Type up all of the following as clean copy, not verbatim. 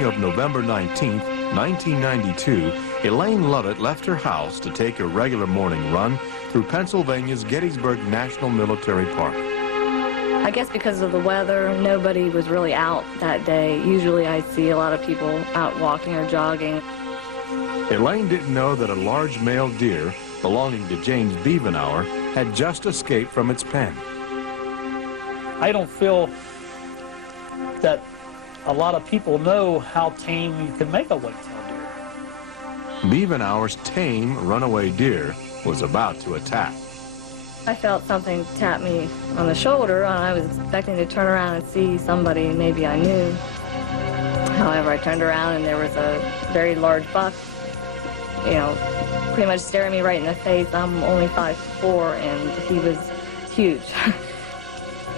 morning of November 19, 1992, Elaine Lovett left her house to take a regular morning run through Pennsylvania's Gettysburg National Military Park. I guess because of the weather, nobody was really out that day. Usually I see a lot of people out walking or jogging. Elaine didn't know that a large male deer belonging to James Bevenauer had just escaped from its pen. I don't feel that a lot of people know how tame you can make a white-tailed deer. Bevenauer's tame runaway deer was about to attack. I felt something tap me on the shoulder, and I was expecting to turn around and see somebody maybe I knew. However, I turned around and there was a very large buck, you know, pretty much staring me right in the face. I'm only 5'4", and he was huge.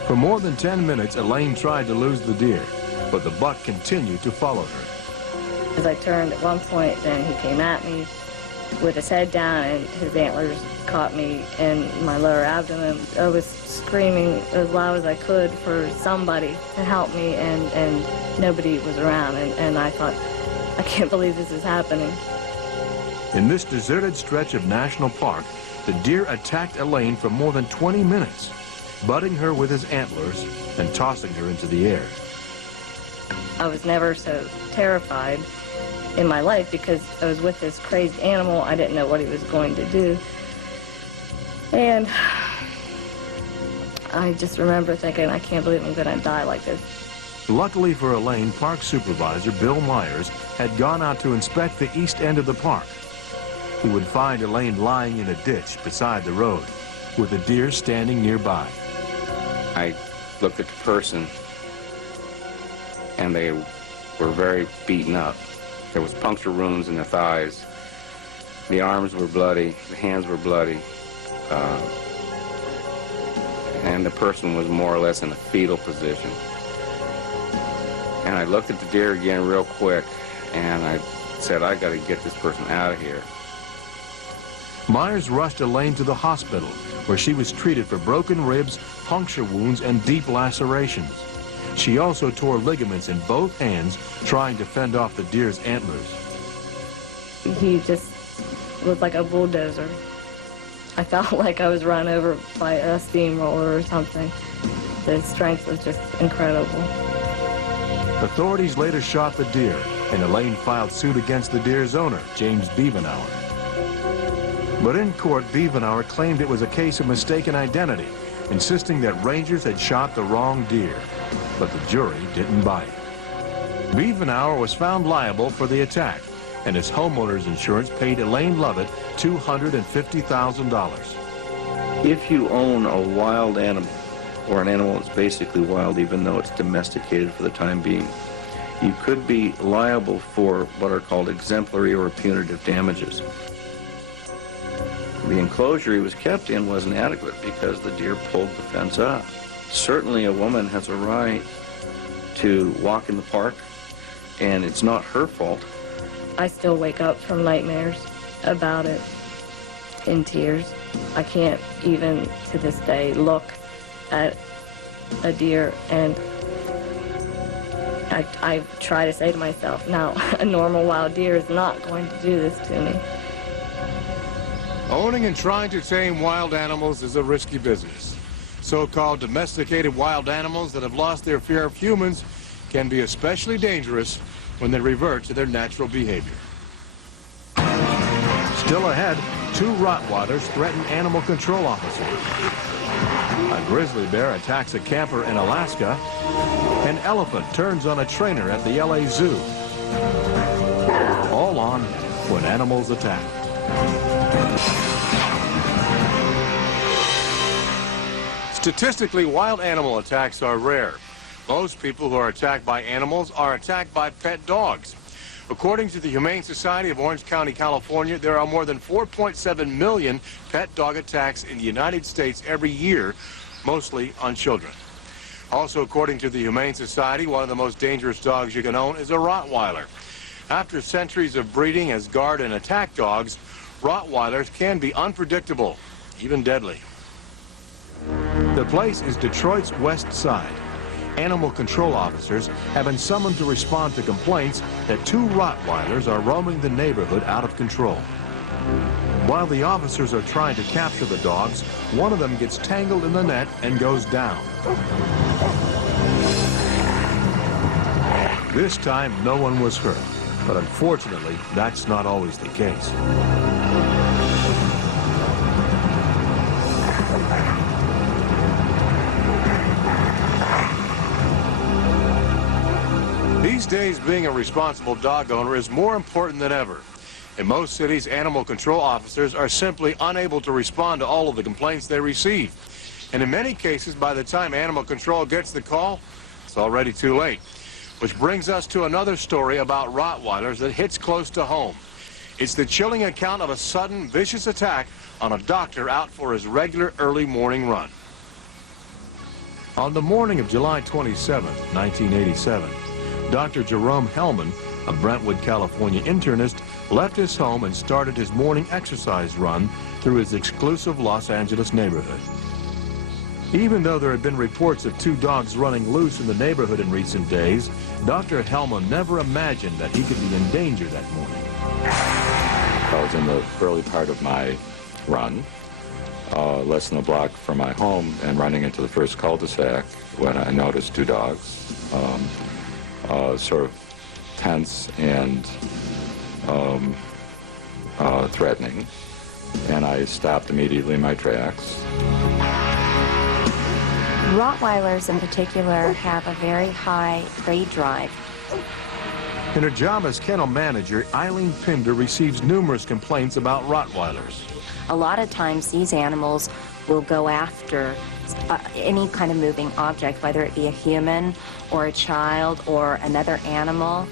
For more than 10 minutes, Elaine tried to lose the deer, but the buck continued to follow her. As I turned at one point, then he came at me with his head down, and his antlers caught me in my lower abdomen. I was screaming as loud as I could for somebody to help me, and nobody was around, and I thought, I can't believe this is happening. In this deserted stretch of National Park, the deer attacked Elaine for more than 20 minutes, butting her with his antlers and tossing her into the air. I was never so terrified in my life because I was with this crazy animal. I didn't know what he was going to do. And I just remember thinking, I can't believe I'm going to die like this. Luckily for Elaine, park supervisor Bill Myers had gone out to inspect the east end of the park. He would find Elaine lying in a ditch beside the road, with the deer standing nearby. I looked at the person, and they were very beaten up. There was puncture wounds in the thighs. The arms were bloody, the hands were bloody, and the person was more or less in a fetal position. And I looked at the deer again real quick, and I said, I got to get this person out of here. Myers rushed Elaine to the hospital, where she was treated for broken ribs, puncture wounds, and deep lacerations. She also tore ligaments in both hands, trying to fend off the deer's antlers. He just was like a bulldozer. I felt like I was run over by a steamroller or something. The strength was just incredible. Authorities later shot the deer, and Elaine filed suit against the deer's owner, James Bevenauer. But in court, Bevenauer claimed it was a case of mistaken identity, insisting that rangers had shot the wrong deer. But the jury didn't buy it. Bevenauer was found liable for the attack, and his homeowner's insurance paid Elaine Lovett $250,000. If you own a wild animal, or an animal that's basically wild even though it's domesticated for the time being, you could be liable for what are called exemplary or punitive damages. The enclosure he was kept in wasn't adequate because the deer pulled the fence up. Certainly a woman has a right to walk in the park, and it's not her fault. I still wake up from nightmares about it in tears. I can't even to this day look at a deer, and I try to say to myself, now, a normal wild deer is not going to do this to me. Owning and trying to tame wild animals is a risky business. So-called domesticated wild animals that have lost their fear of humans can be especially dangerous when they revert to their natural behavior. Still ahead, 2 Rottweilers threaten animal control officers. A grizzly bear attacks a camper in Alaska. An elephant turns on a trainer at the LA Zoo. All on When Animals Attack. Statistically, wild animal attacks are rare. Most people who are attacked by animals are attacked by pet dogs. According to the Humane Society of Orange County, California, there are more than 4.7 million pet dog attacks in the United States every year, mostly on children. Also, according to the Humane Society, one of the most dangerous dogs you can own is a Rottweiler. After centuries of breeding as guard and attack dogs, Rottweilers can be unpredictable, even deadly. The place is Detroit's West Side. animal control officers have been summoned to respond to complaints that 2 Rottweilers are roaming the neighborhood out of control. While the officers are trying to capture the dogs, one of them gets tangled in the net and goes down. This time, no one was hurt, but unfortunately, that's not always the case. These days, being a responsible dog owner is more important than ever. In most cities, animal control officers are simply unable to respond to all of the complaints they receive. And in many cases, by the time animal control gets the call, it's already too late. Which brings us to another story about Rottweilers that hits close to home. It's the chilling account of a sudden, vicious attack on a doctor out for his regular early morning run. On the morning of July 27, 1987, Dr. Jerome Hellman, a Brentwood, California internist, left his home and started his morning exercise run through his exclusive Los Angeles neighborhood. Even though there had been reports of 2 dogs running loose in the neighborhood in recent days, Dr. Hellman never imagined that he could be in danger that morning. I was in the early part of my run, less than a block from my home, and running into the first cul-de-sac when I noticed 2 dogs, sort of tense and threatening, and I stopped immediately in my tracks. Rottweilers in particular have a very high prey drive. In her job as kennel manager, Eileen Pinder receives numerous complaints about Rottweilers. A lot of times these animals will go after any kind of moving object, whether it be a human or a child or another animal.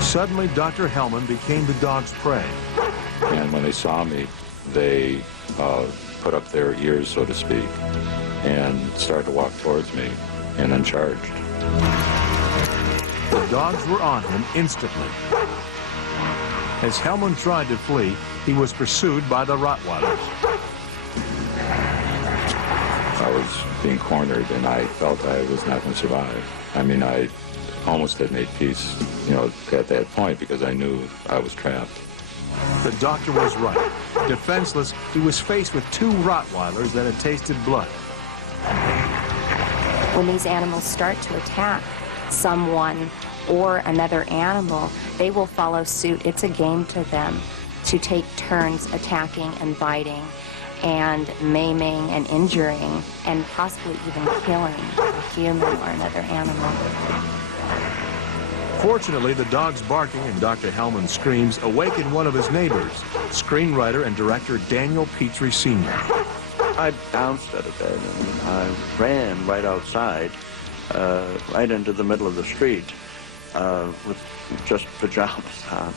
Suddenly, Dr. Hellman became the dog's prey. And when they saw me, they put up their ears, so to speak, and started to walk towards me, and then charged. The dogs were on him instantly. As Hellman tried to flee, he was pursued by the Rottweilers. I was being cornered, and I felt I was not going to survive. I mean, I almost had made peace, you know, at that point, because I knew I was trapped. The doctor was right. Defenseless, he was faced with 2 Rottweilers that had tasted blood. When these animals start to attack someone or another animal, they will follow suit. It's a game to them to take turns attacking and biting and maiming and injuring and possibly even killing a human or another animal. Fortunately, the dog's barking and Dr. Hellman's screams awakened one of his neighbors, screenwriter and director Daniel Petrie Sr. I bounced out of bed and I ran right outside, right into the middle of the street with just pajamas on.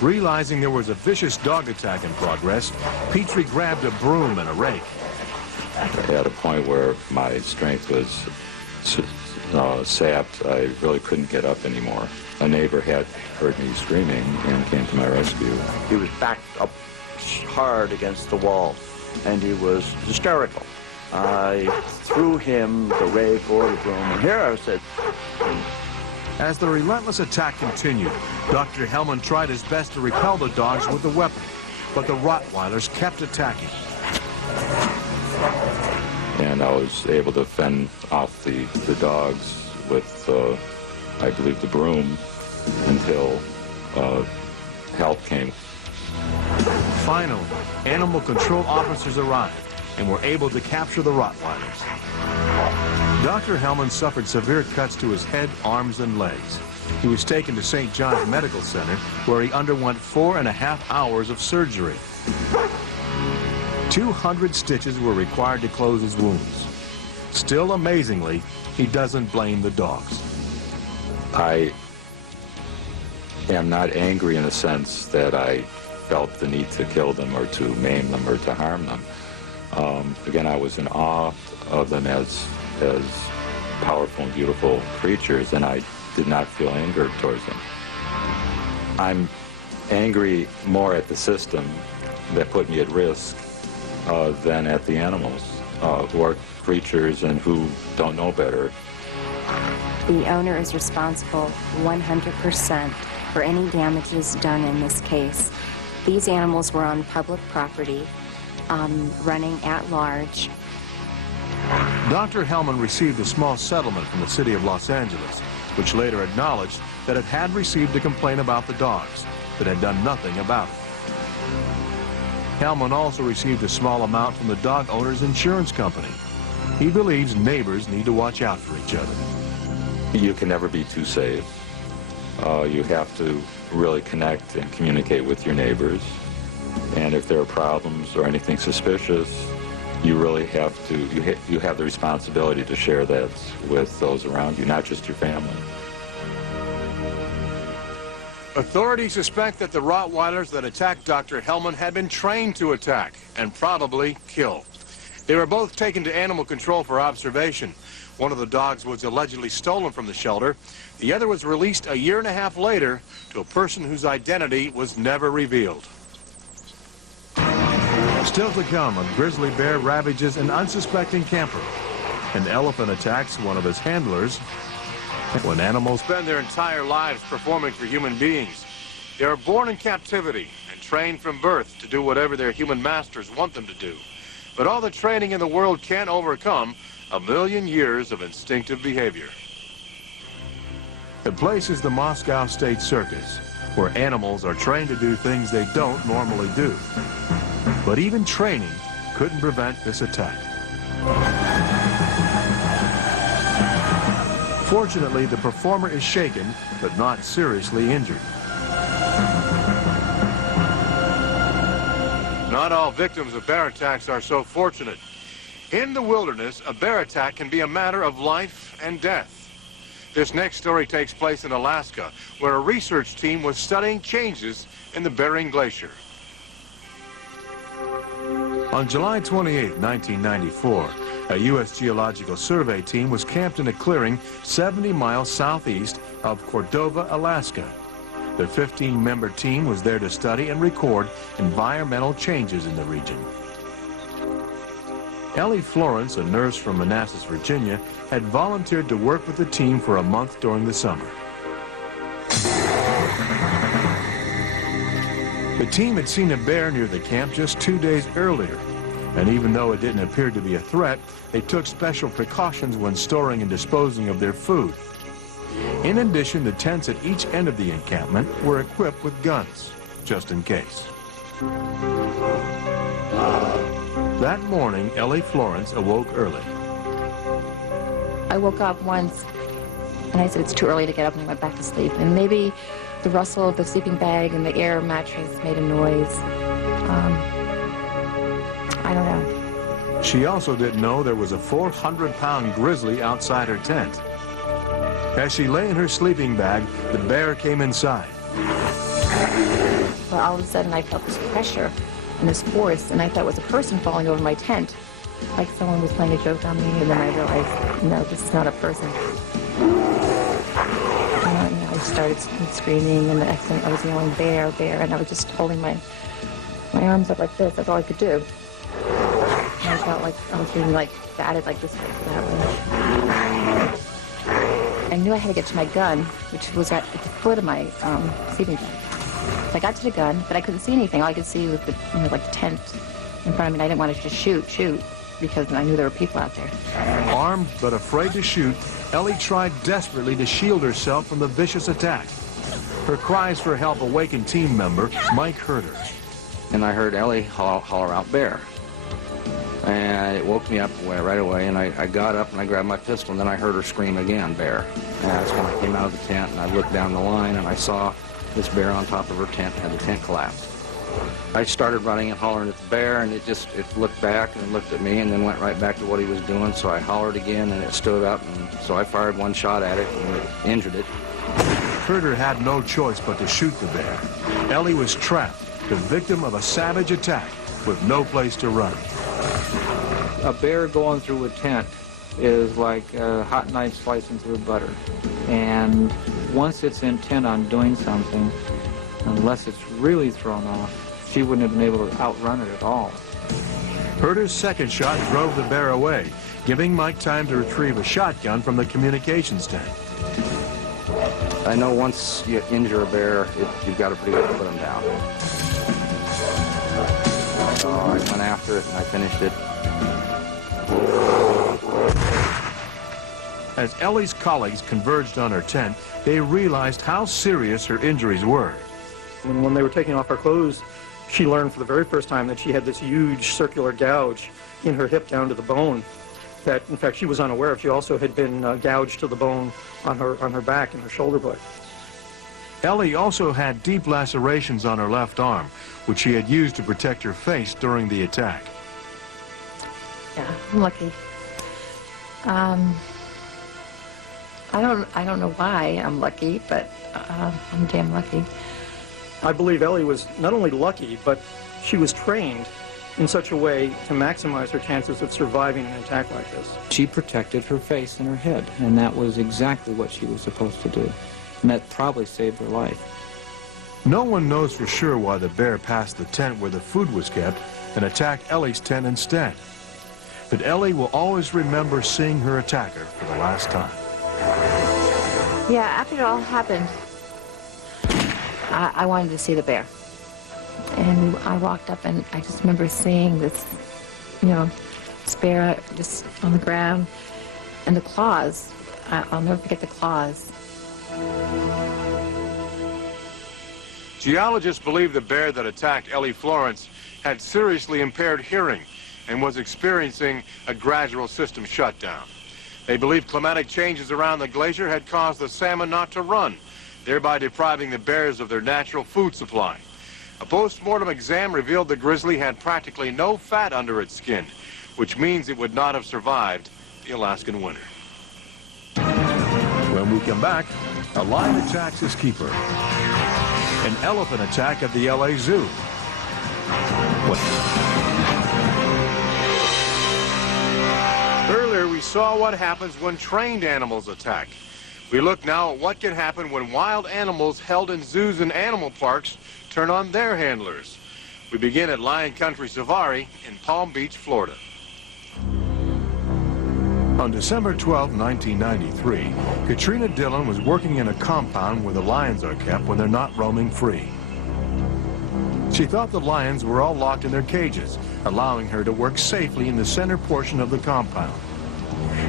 Realizing there was a vicious dog attack in progress, Petrie grabbed a broom and a rake. At a point where my strength was sapped, I really couldn't get up anymore. A neighbor had heard me screaming and came to my rescue. He was backed up hard against the wall, and he was hysterical. I threw him the rake or the broom, and here I said. As the relentless attack continued, Dr. Hellman tried his best to repel the dogs with the weapon, but the Rottweilers kept attacking. And I was able to fend off the dogs with, I believe, the broom until help came. Finally, animal control officers arrived and were able to capture the Rottweilers. Dr. Hellman suffered severe cuts to his head, arms, and legs. He was taken to St. John's Medical Center, where he underwent 4.5 hours of surgery. 200 stitches were required to close his wounds. Still, amazingly, he doesn't blame the dogs. I am not angry in the sense that I felt the need to kill them or to maim them or to harm them. Again, I was in awe of them as powerful and beautiful creatures, and I did not feel anger towards them. I'm angry more at the system that put me at risk than at the animals, who are creatures and who don't know better The owner is responsible 100% for any damages done in this case. These animals were on public property, running at large. Dr. Hellman received a small settlement from the city of Los Angeles, which later acknowledged that it had received a complaint about the dogs, but had done nothing about it. Hellman also received a small amount from the dog owner's insurance company. He believes neighbors need to watch out for each other. You can never be too safe. You have to really connect and communicate with your neighbors. And if there are problems or anything suspicious, you really have to, you have the responsibility to share that with those around you, not just your family. Authorities suspect that the Rottweilers that attacked Dr. Hellman had been trained to attack and probably kill. They were both taken to animal control for observation. One of the dogs was allegedly stolen from the shelter. The other was released a year and a half later to a person whose identity was never revealed. Still to come, a grizzly bear ravages an unsuspecting camper. An elephant attacks one of his handlers. When animals spend their entire lives performing for human beings, they are born in captivity and trained from birth to do whatever their human masters want them to do. But all the training in the world can't overcome a million years of instinctive behavior. The place is the Moscow State Circus, where animals are trained to do things they don't normally do. But even training couldn't prevent this attack. Fortunately, the performer is shaken, but not seriously injured. Not all victims of bear attacks are so fortunate. In the wilderness, a bear attack can be a matter of life and death. This next story takes place in Alaska, where a research team was studying changes in the Bering Glacier. On July 28, 1994, a U.S. Geological Survey team was camped in a clearing 70 miles southeast of Cordova, Alaska. The 15-member team was there to study and record environmental changes in the region. Ellie Florence, a nurse from Manassas, Virginia, had volunteered to work with the team for a month during the summer. The team had seen a bear near the camp just 2 days earlier, and even though it didn't appear to be a threat, they took special precautions when storing and disposing of their food. In addition, the tents at each end of the encampment were equipped with guns, just in case. That morning, Ellie Florence awoke early. I woke up once, and I said it's too early to get up, and I went back to sleep. And maybe the rustle of the sleeping bag and the air mattress made a noise. I don't know. She also didn't know there was a 400-pound grizzly outside her tent. As she lay in her sleeping bag, the bear came inside. But all of a sudden, I felt this pressure and this force, and I thought it was a person falling over my tent, like someone was playing a joke on me, and then I realized, no, this is not a person. And I started screaming, and the next thing I was yelling, bear, bear, and I was just holding my arms up like this. That's all I could do. And I felt like I was being like batted like this way, that way. I knew I had to get to my gun, which was at the foot of my sleeping bag. So I got to the gun, but I couldn't see anything. All I could see was the, like the tent in front of me. And I didn't want to just shoot, because I knew there were people out there. Armed but afraid to shoot, Ellie tried desperately to shield herself from the vicious attack. Her cries for help awakened team member Mike Herder. And I heard Ellie holler out, bear. And it woke me up right away, and I got up and I grabbed my pistol, and then I heard her scream again, bear. And that's when I came out of the tent, and I looked down the line, and I saw this bear on top of her tent, and the tent collapsed. I started running and hollering at the bear, and it looked back and looked at me and then went right back to what he was doing, so I hollered again, and it stood up, and so I fired one shot at it, and it injured it. Herder had no choice but to shoot the bear. Ellie was trapped, the victim of a savage attack, with no place to run. A bear going through a tent is like a hot knife slicing through butter. And once it's intent on doing something, unless it's really thrown off, she wouldn't have been able to outrun it at all. Herder's second shot drove the bear away, giving Mike time to retrieve a shotgun from the communications tent. I know once you injure a bear, you've got to pretty much put them down. So I went after it and I finished it. As Ellie's colleagues converged on her tent, they realized how serious her injuries were. When they were taking off our clothes, she learned for the very first time that she had this huge circular gouge in her hip down to the bone that, in fact, she was unaware of. She also had been gouged to the bone on her back and her shoulder blade. Ellie also had deep lacerations on her left arm, which she had used to protect her face during the attack. Yeah, I'm lucky. I don't know why I'm lucky, but I'm damn lucky. I believe Ellie was not only lucky, but she was trained in such a way to maximize her chances of surviving an attack like this. She protected her face and her head, and that was exactly what she was supposed to do. And that probably saved her life. No one knows for sure why the bear passed the tent where the food was kept and attacked Ellie's tent instead. But Ellie will always remember seeing her attacker for the last time. Yeah, after it all happened, I wanted to see the bear. And I walked up and I just remember seeing this, this bear just on the ground. And the claws, I'll never forget the claws. Geologists believe the bear that attacked Ellie Florence had seriously impaired hearing and was experiencing a gradual system shutdown. They believe climatic changes around the glacier had caused the salmon not to run, thereby depriving the bears of their natural food supply. A post-mortem exam revealed the grizzly had practically no fat under its skin, which means it would not have survived the Alaskan winter. When we come back, a lion attacks his keeper. An elephant attack at the LA Zoo. Earlier, we saw what happens when trained animals attack. We look now at what can happen when wild animals held in zoos and animal parks turn on their handlers. We begin at Lion Country Safari in Palm Beach, Florida. On December 12, 1993, Katrina Dillon was working in a compound where the lions are kept when they're not roaming free. She thought the lions were all locked in their cages, allowing her to work safely in the center portion of the compound.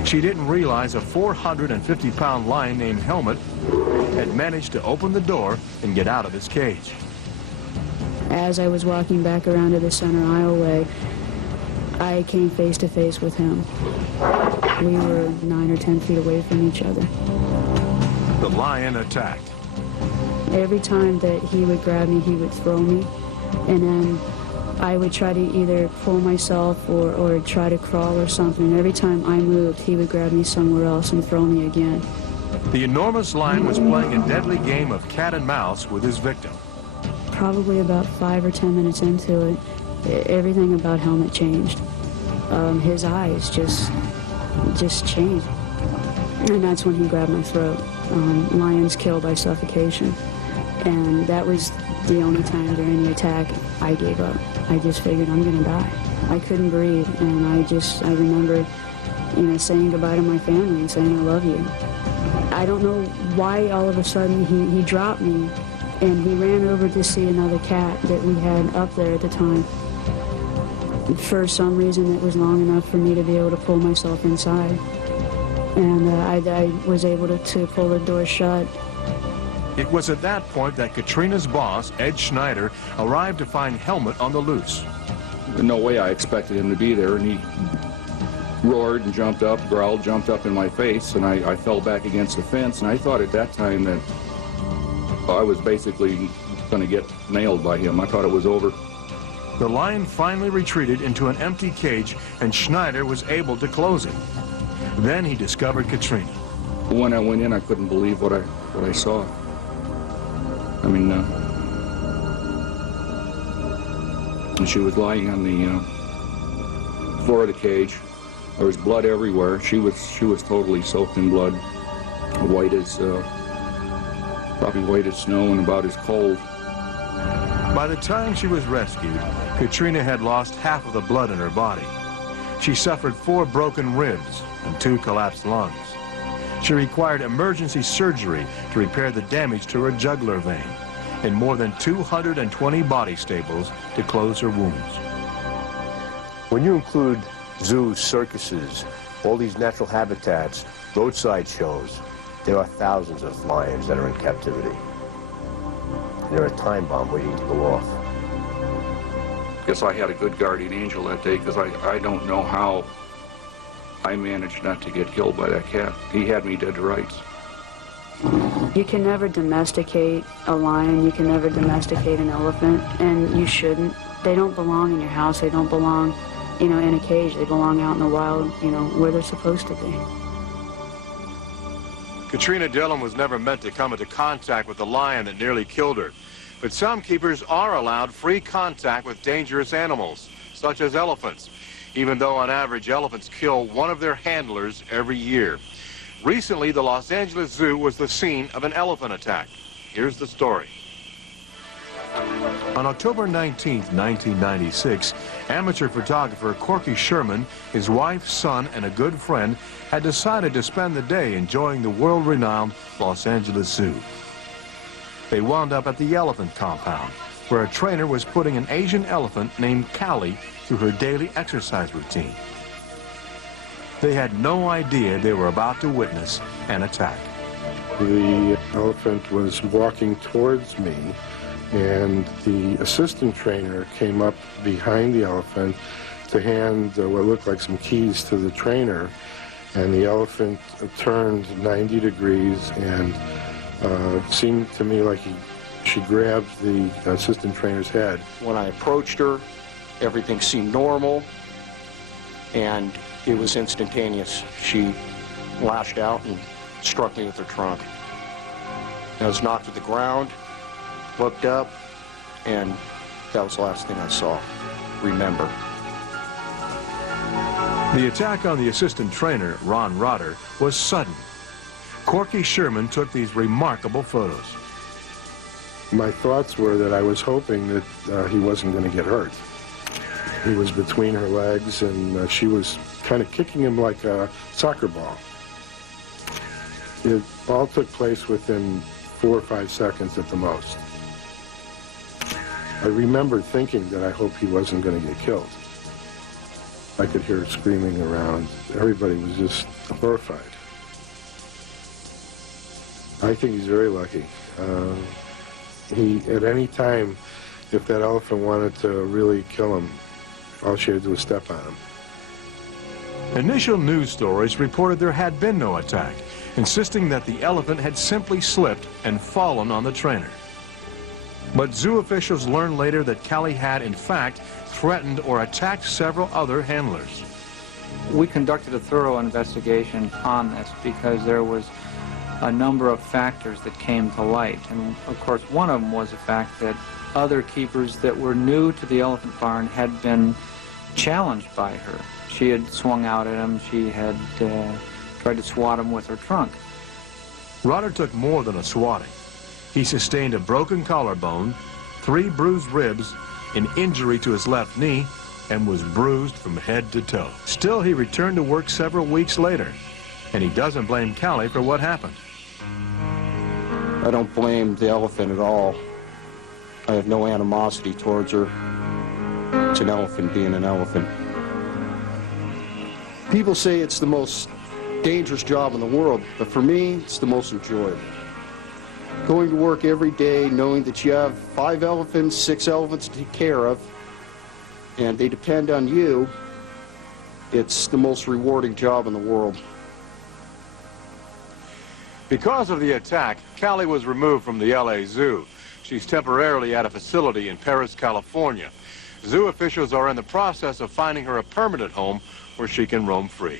She didn't realize a 450-pound lion named Helmet had managed to open the door and get out of his cage. As I was walking back around to the center aisleway, I came face to face with him. We were 9 or 10 feet away from each other. The lion attacked. Every time that he would grab me, he would throw me, and then I would try to either pull myself or try to crawl or something. Every time I moved, he would grab me somewhere else and throw me again. The enormous lion was playing a deadly game of cat and mouse with his victim. Probably about 5 or 10 minutes into it, everything about Helmet changed. His eyes just changed. And that's when he grabbed my throat. Lions kill by suffocation. And that was the only time during the attack I gave up. I just figured I'm gonna die. I couldn't breathe, and I remember, saying goodbye to my family and saying I love you. I don't know why all of a sudden he dropped me, and he ran over to see another cat that we had up there at the time. For some reason, it was long enough for me to be able to pull myself inside. And I was able to pull the door shut. It was at that point that Katrina's boss, Ed Schneider, arrived to find Helmet on the loose. In no way I expected him to be there, and he roared and jumped up, growled, jumped up in my face, and I fell back against the fence, and I thought at that time that I was basically going to get nailed by him. I thought it was over. The lion finally retreated into an empty cage, and Schneider was able to close it. Then he discovered Katrina. When I went in, I couldn't believe what I saw. I mean, she was lying on the floor of the cage. There was blood everywhere. She was totally soaked in blood, white as probably white as snow and about as cold. By the time she was rescued, Katrina had lost half of the blood in her body. She suffered 4 broken ribs and 2 collapsed lungs. She required emergency surgery to repair the damage to her jugular vein and more than 220 body staples to close her wounds. When you include zoos, circuses, all these natural habitats, roadside shows, there are thousands of lions that are in captivity. And they're a time bomb waiting to go off. Guess I had a good guardian angel that day, because I don't know how I managed not to get killed by that cat. He had me dead to rights. You can never domesticate a lion, you can never domesticate an elephant, and you shouldn't. They don't belong in your house, they don't belong, in a cage. They belong out in the wild, where they're supposed to be. Katrina Dillon was never meant to come into contact with the lion that nearly killed her. But some keepers are allowed free contact with dangerous animals, such as elephants, even though on average elephants kill one of their handlers every year. Recently, the Los Angeles Zoo was the scene of an elephant attack. Here's the story. On October 19, 1996, amateur photographer Corky Sherman, his wife, son, and a good friend had decided to spend the day enjoying the world-renowned Los Angeles Zoo. They wound up at the elephant compound, where a trainer was putting an Asian elephant named Callie through her daily exercise routine. They had no idea they were about to witness an attack. The elephant was walking towards me, and the assistant trainer came up behind the elephant to hand what looked like some keys to the trainer, and the elephant turned 90 degrees and seemed to me like she grabbed the assistant trainer's head. When I approached her, everything seemed normal, and it was instantaneous. She lashed out and struck me with her trunk. I was knocked to the ground, looked up, and that was the last thing I saw. Remember. The attack on the assistant trainer, Ron Rotter, was sudden. Corky Sherman took these remarkable photos. My thoughts were that I was hoping that he wasn't going to get hurt. He was between her legs, and she was kind of kicking him like a soccer ball. It all took place within 4 or 5 seconds at the most. I remember thinking that I hoped he wasn't going to get killed. I could hear screaming around. Everybody was just horrified. I think he's very lucky. At any time, if that elephant wanted to really kill him, all she had to do was step on him. Initial news stories reported there had been no attack, insisting that the elephant had simply slipped and fallen on the trainer. But zoo officials learned later that Callie had, in fact, threatened or attacked several other handlers. We conducted a thorough investigation on this because there was a number of factors that came to light. And of course, one of them was the fact that other keepers that were new to the elephant barn had been challenged by her. She had swung out at him. She had tried to swat him with her trunk. Rotter took more than a swatting. He sustained a broken collarbone, 3 bruised ribs, an injury to his left knee, and was bruised from head to toe. Still, he returned to work several weeks later, and he doesn't blame Callie for what happened. I don't blame the elephant at all. I have no animosity towards her. It's an elephant being an elephant. People say it's the most dangerous job in the world, but for me, it's the most enjoyable. Going to work every day knowing that you have 5 elephants, 6 elephants to take care of, and they depend on you, it's the most rewarding job in the world. Because of the attack, Callie was removed from the LA Zoo. She's temporarily at a facility in Paris, California. Zoo officials are in the process of finding her a permanent home where she can roam free.